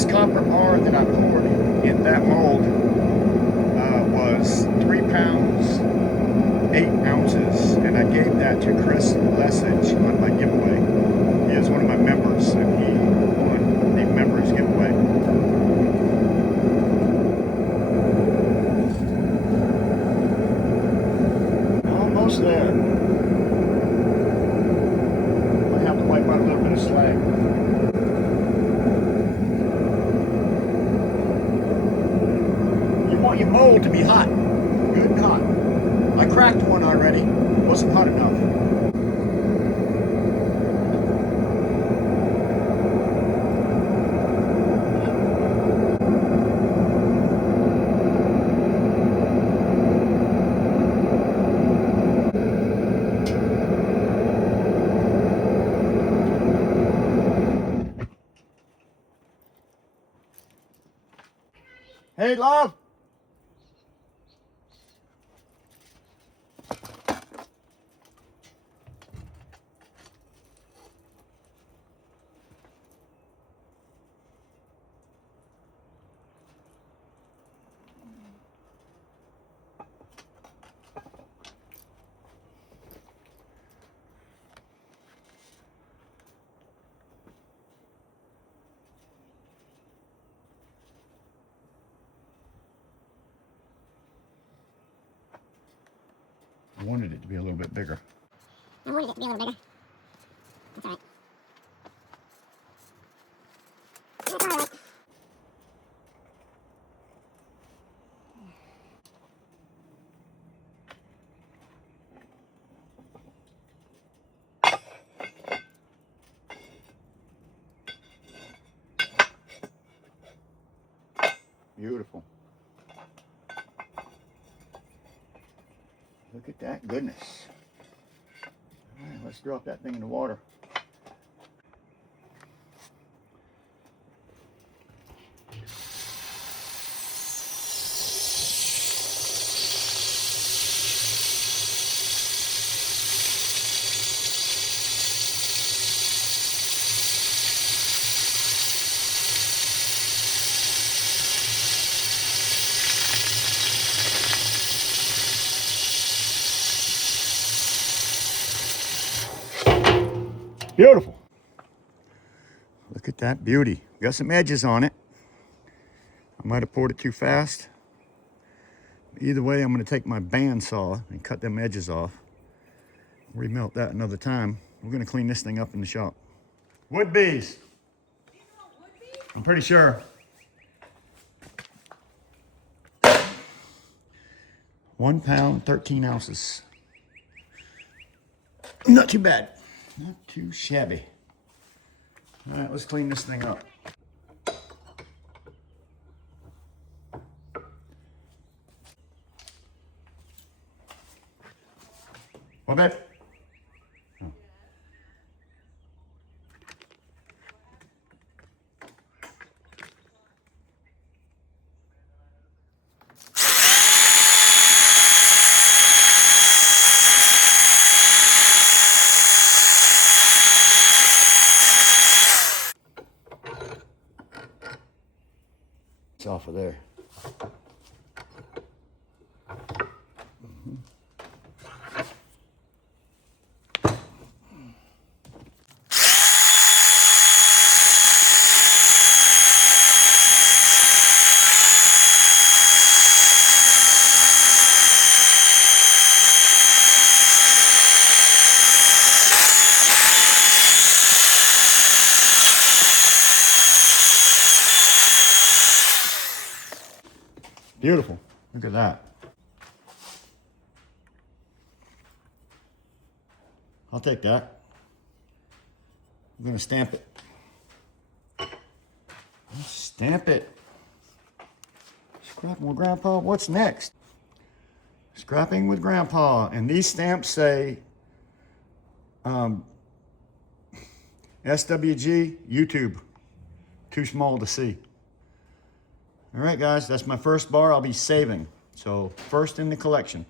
last copper bar that I poured in that mold was 3 pounds, 8 ounces, and I gave that to Chris Lesage on my giveaway. He is one of my members, and he won the members giveaway. Almost there. Might have to wipe out a little bit of slag. You want your mold to be hot, good and hot. I cracked one already, wasn't hot enough. Hey, love. I wanted it to be a little bit bigger. I wanted it to be a little bigger. That's all right. That's all right. Beautiful. Look at that goodness. All right, let's drop that thing in the water. Beautiful. Look at that beauty. Got some edges on it. I might have poured it too fast. Either way, I'm going to take my bandsaw and cut them edges off. Remelt that another time. We're going to clean this thing up in the shop. Wood bees. I'm pretty sure. 1 pound, 13 ounces. Not too bad. Not too shabby. All right, let's clean this thing up. What, babe? Oh. It's off of there. Beautiful. Look at that. I'll take that. I'm going to stamp it. Stamp it. Scrapping with Grandpa. What's next? Scrapping with Grandpa. And these stamps say SWG YouTube. Too small to see. All right, guys, that's my first bar I'll be saving. So first in the collection.